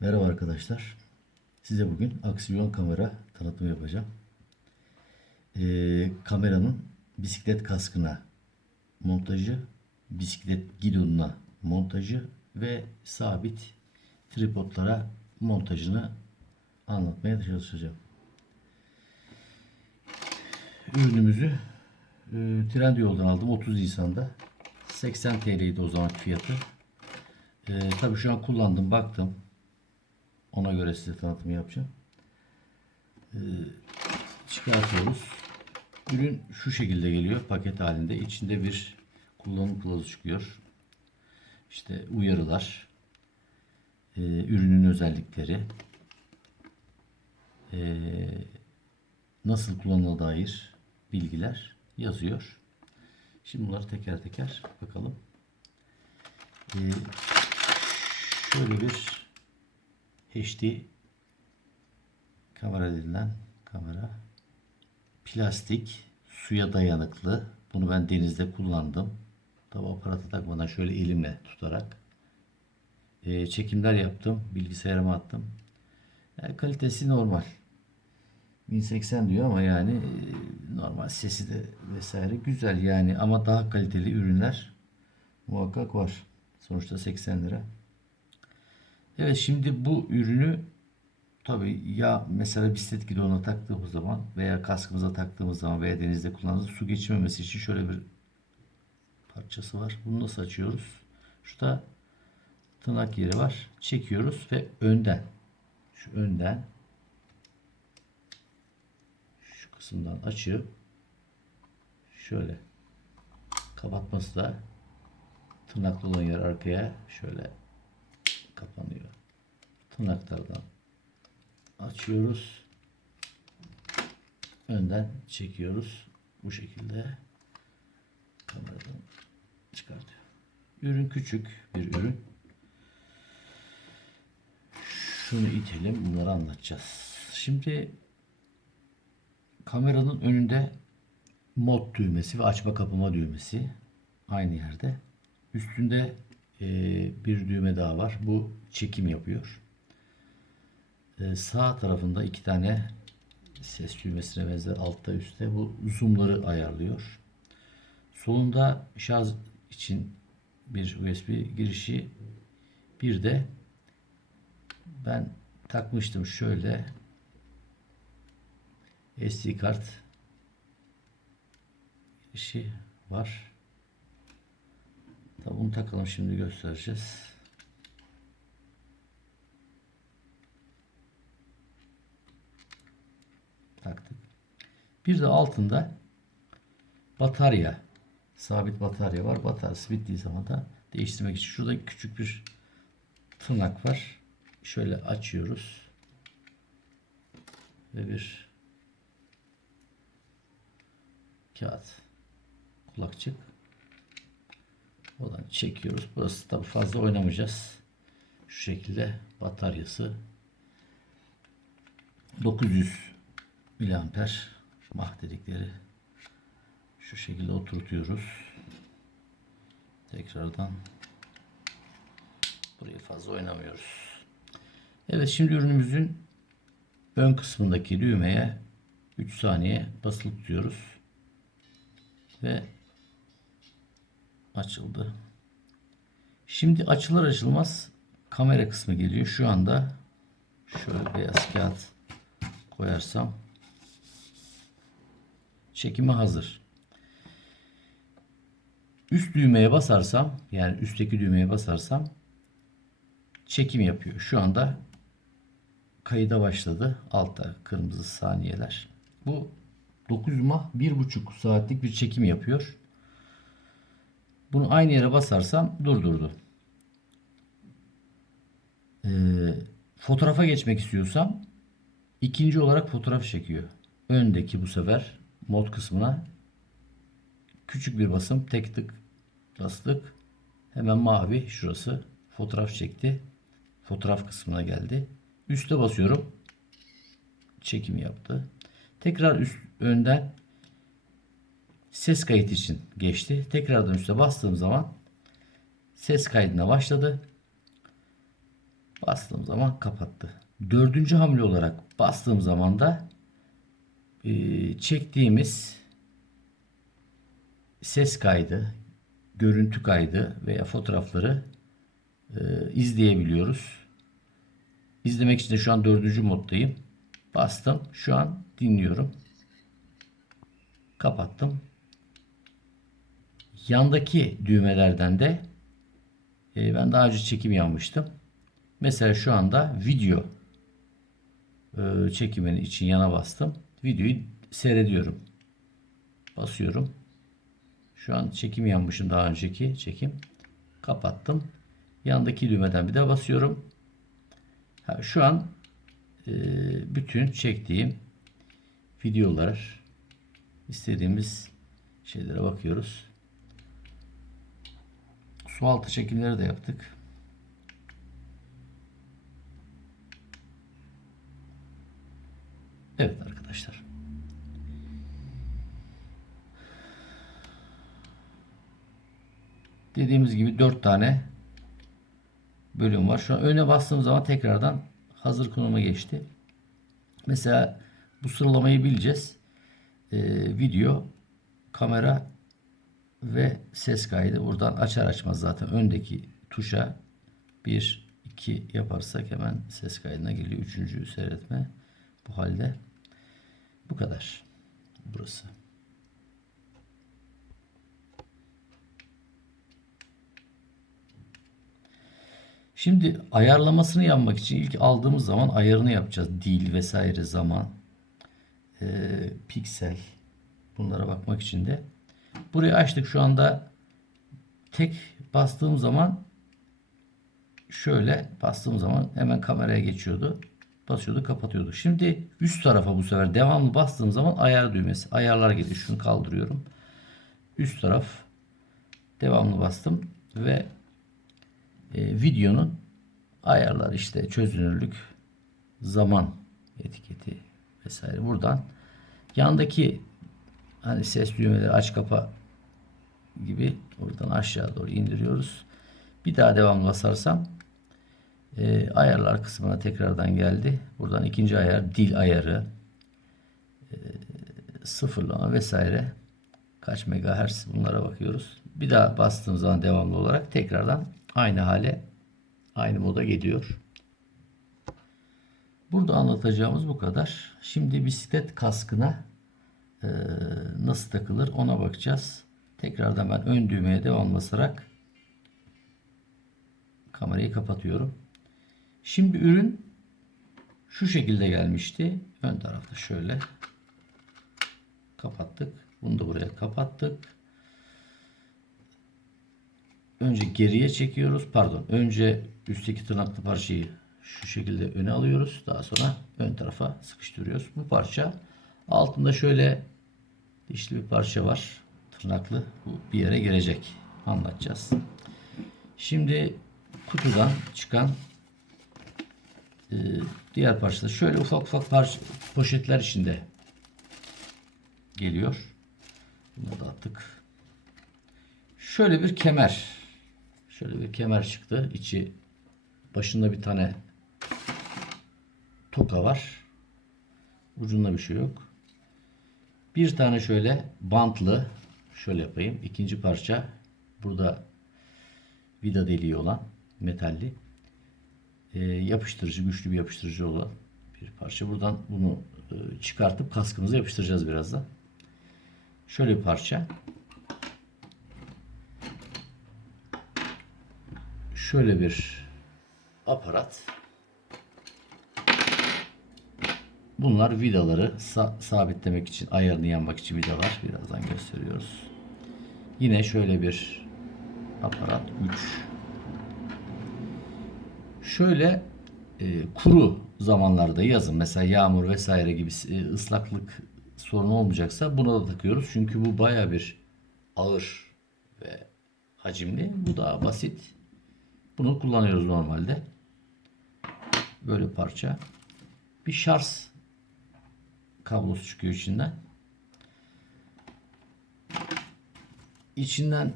Merhaba arkadaşlar. Size bugün aksiyon kamera tanıtımı yapacağım. Ee, kameranın bisiklet kaskına montajı, bisiklet gidonuna montajı ve sabit tripodlara montajını anlatmaya çalışacağım. Ürünümüzü e, Trendyol'dan aldım 30 Nisan'da. 80 TL'ydi o zamanki fiyatı. E, tabii şu an kullandım, baktım. Ona göre size tanıtımı yapacağım. Ee, çıkartıyoruz. Ürün şu şekilde geliyor paket halinde. İçinde bir kullanım kılavuzu çıkıyor. İşte uyarılar, e, ürünün özellikleri, e, nasıl kullanıla dair bilgiler yazıyor. Şimdi bunları teker teker bakalım. E, şöyle bir HD kamera denilen kamera. Plastik, suya dayanıklı. Bunu ben denizde kullandım. Tabi aparata takmadan şöyle elimle tutarak e, çekimler yaptım. Bilgisayarıma attım. Yani kalitesi normal. 1080 diyor ama yani e, normal sesi de vesaire güzel yani ama daha kaliteli ürünler muhakkak var. Sonuçta 80 lira. Evet şimdi bu ürünü tabi ya mesela bisiklet gidonuna taktığımız zaman veya kaskımıza taktığımız zaman veya denizde kullandığımız su geçirmemesi için şöyle bir parçası var. Bunu nasıl açıyoruz? Şurada tırnak yeri var. Çekiyoruz ve önden şu önden şu kısımdan açıp şöyle kapatması da tırnaklı olan yer arkaya şöyle kapanıyor. Tırnaklardan açıyoruz. Önden çekiyoruz. Bu şekilde kameradan çıkartıyor. Ürün küçük bir ürün. Şunu itelim. Bunları anlatacağız. Şimdi kameranın önünde mod düğmesi ve açma kapama düğmesi aynı yerde. Üstünde e, bir düğme daha var. Bu çekim yapıyor. E, sağ tarafında iki tane ses düğmesine benzer altta üstte bu zoomları ayarlıyor. Solunda şarj için bir USB girişi bir de ben takmıştım şöyle SD kart girişi var. Tabi bunu takalım şimdi göstereceğiz. Taktık. Bir de altında batarya sabit batarya var. Bataryası bittiği zaman da değiştirmek için şurada küçük bir tırnak var. Şöyle açıyoruz. Ve bir kağıt kulakçık Oradan çekiyoruz. Burası tabi fazla oynamayacağız. Şu şekilde bataryası 900 miliamper mah dedikleri şu şekilde oturtuyoruz. Tekrardan burayı fazla oynamıyoruz. Evet şimdi ürünümüzün ön kısmındaki düğmeye 3 saniye basılı tutuyoruz. Ve açıldı. Şimdi açılır açılmaz kamera kısmı geliyor. Şu anda şöyle beyaz kağıt koyarsam çekime hazır. Üst düğmeye basarsam yani üstteki düğmeye basarsam çekim yapıyor. Şu anda kayıda başladı. Altta kırmızı saniyeler. Bu 9 mah 1,5 saatlik bir çekim yapıyor. Bunu aynı yere basarsam durdurdu. Ee, fotoğrafa geçmek istiyorsam ikinci olarak fotoğraf çekiyor. Öndeki bu sefer mod kısmına küçük bir basım tek tık bastık. Hemen mavi şurası fotoğraf çekti. Fotoğraf kısmına geldi. Üste basıyorum. Çekim yaptı. Tekrar üst önden ses kayıt için geçti. Tekrardan üste bastığım zaman ses kaydına başladı. Bastığım zaman kapattı. Dördüncü hamle olarak bastığım zaman da çektiğimiz ses kaydı, görüntü kaydı veya fotoğrafları e, izleyebiliyoruz. İzlemek için de şu an dördüncü moddayım. Bastım. Şu an dinliyorum. Kapattım. Yandaki düğmelerden de e, ben daha önce çekim yapmıştım. Mesela şu anda video e, çekiminin için yana bastım. Videoyu seyrediyorum. Basıyorum. Şu an çekim yanmışım daha önceki çekim. Kapattım. Yandaki düğmeden bir daha basıyorum. Ha, şu an e, bütün çektiğim videolar istediğimiz şeylere bakıyoruz. Su altı çekimleri de yaptık. Evet arkadaşlar. Dediğimiz gibi 4 tane bölüm var. Şu an öne bastığım zaman tekrardan hazır konuma geçti. Mesela bu sıralamayı bileceğiz. Ee, video, kamera ve ses kaydı. Buradan açar açmaz zaten öndeki tuşa 1, 2 yaparsak hemen ses kaydına geliyor. Üçüncü seyretme bu halde. Bu kadar. Burası. Şimdi ayarlamasını yapmak için ilk aldığımız zaman ayarını yapacağız. Dil vesaire zaman, e, piksel bunlara bakmak için de. Burayı açtık şu anda tek bastığım zaman şöyle bastığım zaman hemen kameraya geçiyordu. Basıyordu kapatıyordu. Şimdi üst tarafa bu sefer devamlı bastığım zaman ayar düğmesi. Ayarlar geliyor. Şunu kaldırıyorum. Üst taraf devamlı bastım ve e, videonun ayarları işte çözünürlük, zaman etiketi vesaire buradan yandaki hani ses düğmeleri aç kapa gibi buradan aşağı doğru indiriyoruz. Bir daha devam basarsam e, ayarlar kısmına tekrardan geldi. Buradan ikinci ayar dil ayarı e, sıfırlama vesaire kaç megahertz bunlara bakıyoruz. Bir daha bastığım zaman devamlı olarak tekrardan aynı hale aynı moda geliyor. Burada anlatacağımız bu kadar. Şimdi bisiklet kaskına e, nasıl takılır ona bakacağız. Tekrardan ben ön düğmeye devam basarak kamerayı kapatıyorum. Şimdi ürün şu şekilde gelmişti. Ön tarafta şöyle kapattık. Bunu da buraya kapattık. Önce geriye çekiyoruz. Pardon. Önce üstteki tırnaklı parçayı şu şekilde öne alıyoruz. Daha sonra ön tarafa sıkıştırıyoruz. Bu parça altında şöyle dişli bir parça var. Tırnaklı. Bu bir yere gelecek. Anlatacağız. Şimdi kutudan çıkan e, diğer parçalar şöyle ufak ufak parça, poşetler içinde geliyor. Bunu da attık. Şöyle bir kemer. Şöyle bir kemer çıktı. İçi başında bir tane toka var. Ucunda bir şey yok. Bir tane şöyle bantlı şöyle yapayım. İkinci parça burada vida deliği olan metalli e, yapıştırıcı güçlü bir yapıştırıcı olan bir parça. Buradan bunu e, çıkartıp kaskımıza yapıştıracağız birazdan. Şöyle bir parça. Şöyle bir aparat. Bunlar vidaları sa- sabitlemek için, ayarını yanmak için vidalar. Birazdan gösteriyoruz. Yine şöyle bir aparat 3. Şöyle e, kuru zamanlarda yazın mesela yağmur vesaire gibi e, ıslaklık sorunu olmayacaksa buna da takıyoruz. Çünkü bu baya bir ağır ve hacimli. Bu daha basit. Bunu kullanıyoruz normalde. Böyle parça. Bir şarj kablosu çıkıyor içinden. İçinden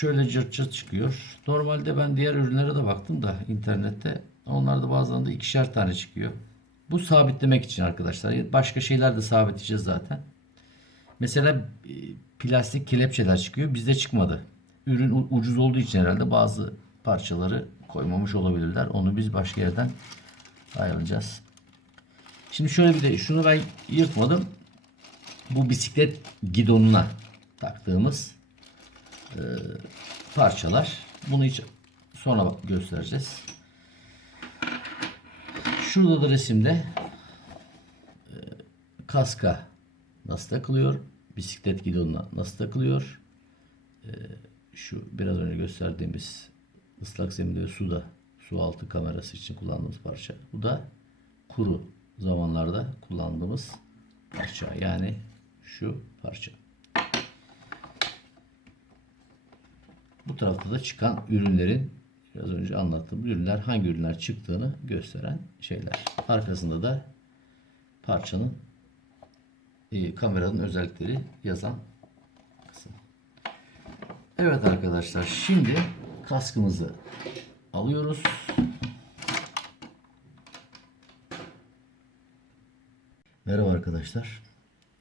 şöyle cırt cırt çıkıyor. Normalde ben diğer ürünlere de baktım da internette Onlarda bazılarında ikişer tane çıkıyor. Bu sabitlemek için arkadaşlar. Başka şeyler de sabitleyeceğiz zaten. Mesela e, plastik kelepçeler çıkıyor. Bizde çıkmadı. Ürün ucuz olduğu için herhalde bazı parçaları koymamış olabilirler. Onu biz başka yerden ayarlayacağız. Şimdi şöyle bir de şunu ben yırtmadım. Bu bisiklet gidonuna taktığımız e, parçalar. Bunu hiç sonra göstereceğiz. Şurada da resimde e, kaska nasıl takılıyor? Bisiklet gidonuna nasıl takılıyor? E, şu biraz önce gösterdiğimiz ıslak zeminde ve suda su altı kamerası için kullandığımız parça. Bu da kuru zamanlarda kullandığımız parça. Yani şu parça. Bu tarafta da çıkan ürünlerin biraz önce anlattığım ürünler hangi ürünler çıktığını gösteren şeyler. Arkasında da parçanın e, kameranın özellikleri yazan kısım. Evet arkadaşlar şimdi kaskımızı alıyoruz. Merhaba arkadaşlar.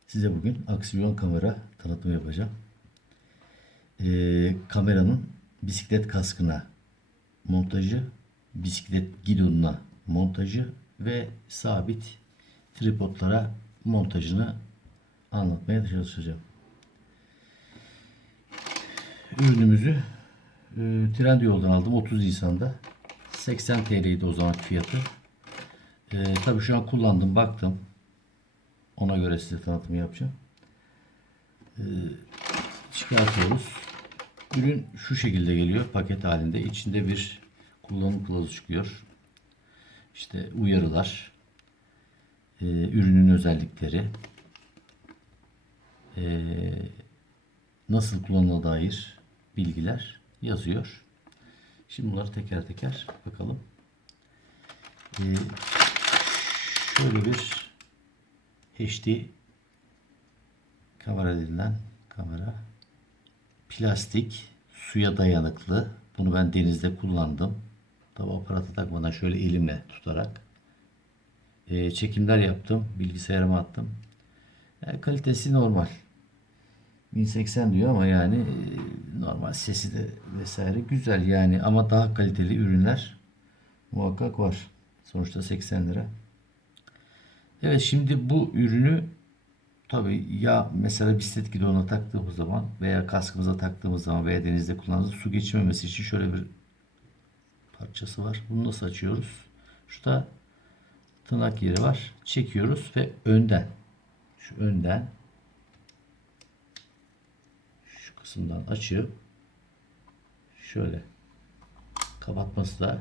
Size bugün aksiyon kamera tanıtımı yapacağım. Ee, kameranın bisiklet kaskına montajı, bisiklet gidonuna montajı ve sabit tripodlara montajını anlatmaya çalışacağım. Ürünümüzü e, Trendyol'dan aldım 30 Nisan'da. 80 TL'ydi o zaman fiyatı. E, tabii şu an kullandım baktım. Ona göre size tanıtım yapacağım. E, çıkartıyoruz. Ürün şu şekilde geliyor paket halinde. İçinde bir kullanım kılavuzu çıkıyor. İşte uyarılar, e, ürünün özellikleri, e, nasıl kullanıla dair bilgiler yazıyor. Şimdi bunları teker teker bakalım. E, şöyle bir HD kamera denilen kamera plastik suya dayanıklı. Bunu ben denizde kullandım. Tabi aparata takmadan şöyle elimle tutarak e, çekimler yaptım. Bilgisayarıma attım. Yani kalitesi normal. 1080 diyor ama yani e, normal sesi de vesaire güzel yani ama daha kaliteli ürünler muhakkak var. Sonuçta 80 lira. Evet şimdi bu ürünü Tabii ya mesela bisiklet gidonuna taktığımız zaman veya kaskımıza taktığımız zaman veya denizde kullandığımız su geçirmemesi için şöyle bir parçası var. Bunu nasıl açıyoruz? Şurada tırnak yeri var. Çekiyoruz ve önden şu önden şu kısımdan açıp şöyle kapatması da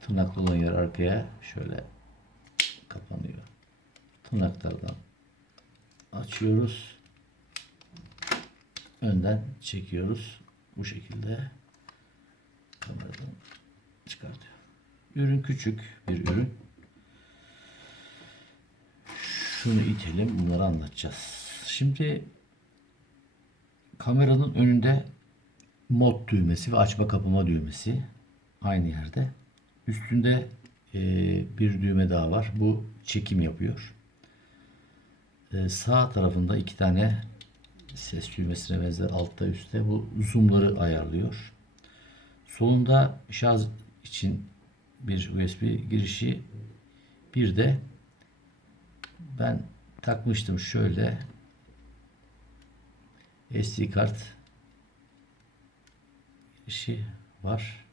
tırnaklı olan yer arkaya şöyle kapanıyor. Tırnaklardan açıyoruz. Önden çekiyoruz. Bu şekilde kameradan çıkartıyor. Ürün küçük bir ürün. Şunu itelim. Bunları anlatacağız. Şimdi kameranın önünde mod düğmesi ve açma kapama düğmesi aynı yerde. Üstünde e, bir düğme daha var. Bu çekim yapıyor. Ee, sağ tarafında iki tane ses düğmesine benzer altta üstte bu zoomları ayarlıyor. Solunda şarj için bir USB girişi bir de ben takmıştım şöyle SD kart girişi var.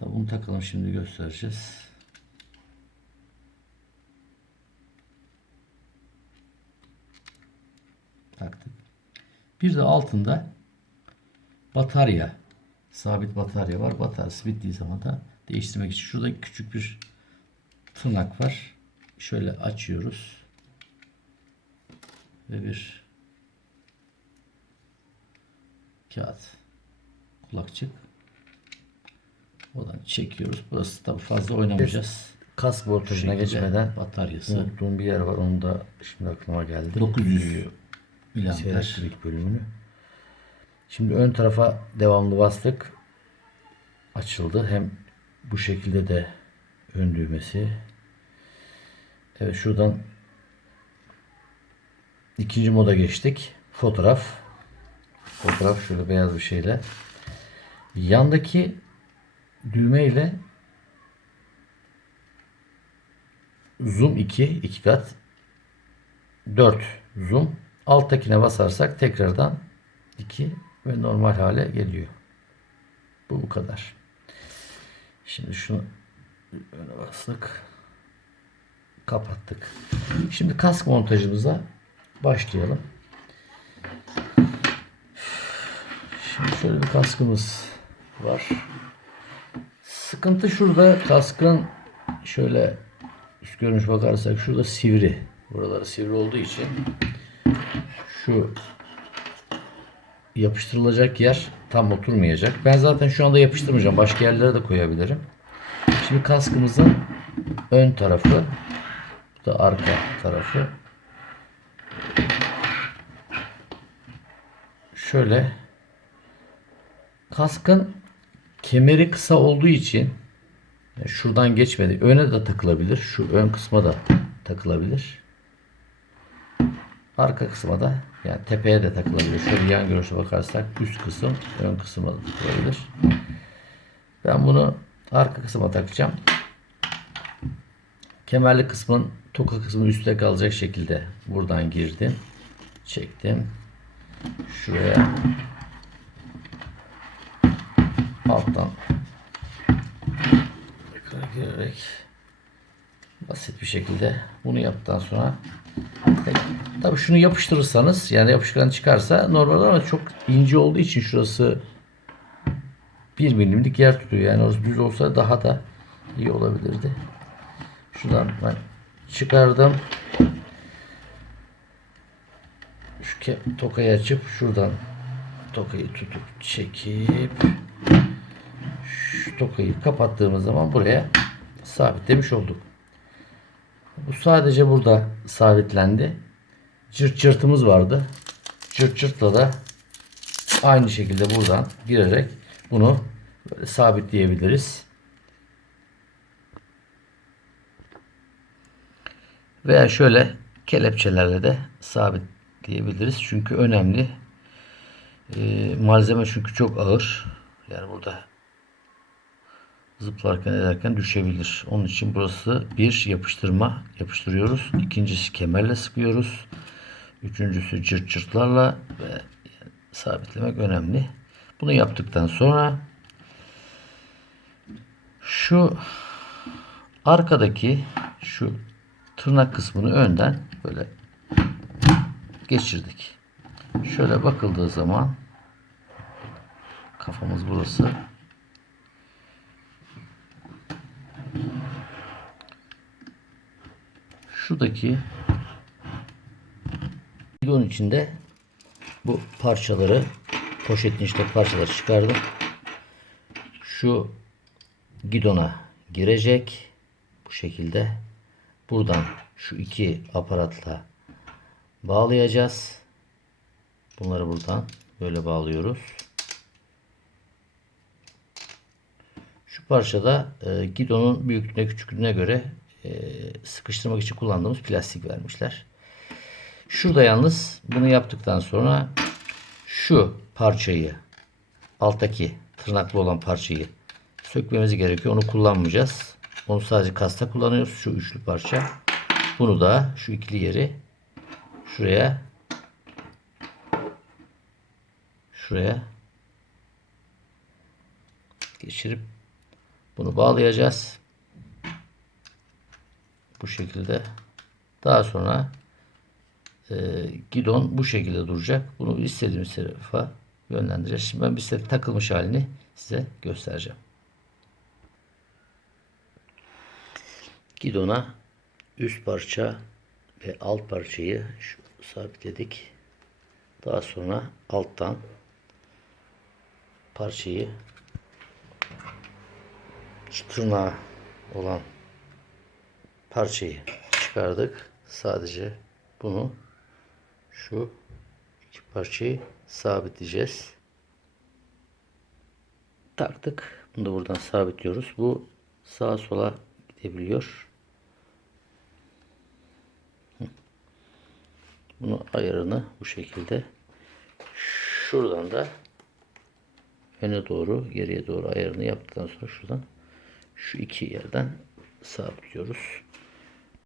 Tabi bunu takalım şimdi göstereceğiz. taktık. Bir de altında batarya. Sabit batarya var. Bataryası bittiği zaman da değiştirmek için. Şurada küçük bir tırnak var. Şöyle açıyoruz. Ve bir kağıt kulakçık. Oradan çekiyoruz. Burası tabi fazla oynamayacağız. Kask voltajına geçmeden bataryası unuttuğum bir yer var. Onu da şimdi aklıma geldi. 900 Elektrik bölümünü. Şimdi ön tarafa devamlı bastık. Açıldı. Hem Bu şekilde de ön düğmesi. Evet şuradan ikinci moda geçtik. Fotoğraf. Fotoğraf şöyle beyaz bir şeyle. Yandaki düğme ile zoom 2 2 kat 4 zoom alttakine basarsak tekrardan 2 ve normal hale geliyor. Bu bu kadar. Şimdi şunu öne bastık. Kapattık. Şimdi kask montajımıza başlayalım. Şimdi şöyle bir kaskımız var. Sıkıntı şurada kaskın şöyle üst görünüş bakarsak şurada sivri. Buraları sivri olduğu için şu yapıştırılacak yer tam oturmayacak. Ben zaten şu anda yapıştırmayacağım. Başka yerlere de koyabilirim. Şimdi kaskımızın ön tarafı bu da arka tarafı. Şöyle kaskın kemeri kısa olduğu için şuradan geçmedi. Öne de takılabilir. Şu ön kısma da takılabilir. Arka kısma da yani tepeye de takılabilir. Şöyle yan görünüşe bakarsak üst kısım ön kısma takılabilir. Ben bunu arka kısma takacağım. Kemerli kısmın toka kısmının üstte kalacak şekilde buradan girdim. Çektim. Şuraya alttan yukarı girerek basit bir şekilde bunu yaptıktan sonra tabi şunu yapıştırırsanız yani yapışkan çıkarsa normal ama çok ince olduğu için şurası 1 milimlik yer tutuyor. Yani o düz olsa daha da iyi olabilirdi. Şuradan ben çıkardım. Şu tokayı açıp şuradan tokayı tutup çekip şu tokayı kapattığımız zaman buraya sabitlemiş olduk. Bu sadece burada sabitlendi. Cırt cırtımız vardı. Cırt cırtla da aynı şekilde buradan girerek bunu böyle sabitleyebiliriz. Veya şöyle kelepçelerle de sabitleyebiliriz. Çünkü önemli. Ee, malzeme çünkü çok ağır. Yani burada zıplarken ederken düşebilir. Onun için burası bir yapıştırma yapıştırıyoruz. İkincisi kemerle sıkıyoruz. Üçüncüsü cırt cırtlarla ve sabitlemek önemli. Bunu yaptıktan sonra şu arkadaki şu tırnak kısmını önden böyle geçirdik. Şöyle bakıldığı zaman kafamız burası. Şuradaki bidon içinde bu parçaları poşetin içinde parçaları çıkardım. Şu gidona girecek bu şekilde. Buradan şu iki aparatla bağlayacağız. Bunları buradan böyle bağlıyoruz. Şu parçada e, gidonun büyüklüğüne küçüklüğüne göre e, sıkıştırmak için kullandığımız plastik vermişler. Şurada yalnız bunu yaptıktan sonra şu parçayı alttaki tırnaklı olan parçayı sökmemiz gerekiyor. Onu kullanmayacağız. Onu sadece kasta kullanıyoruz. Şu üçlü parça. Bunu da şu ikili yeri şuraya şuraya geçirip bunu bağlayacağız. Bu şekilde. Daha sonra e, gidon bu şekilde duracak. Bunu istediğimiz tarafa yönlendireceğiz. Şimdi ben bir set takılmış halini size göstereceğim. Gidona üst parça ve alt parçayı şu sabitledik. Daha sonra alttan parçayı tırnağı olan parçayı çıkardık. Sadece bunu şu iki parçayı sabitleyeceğiz. Taktık. Bunu da buradan sabitliyoruz. Bu sağa sola gidebiliyor. Bunu ayarını bu şekilde şuradan da öne doğru geriye doğru ayarını yaptıktan sonra şuradan şu iki yerden sabitliyoruz.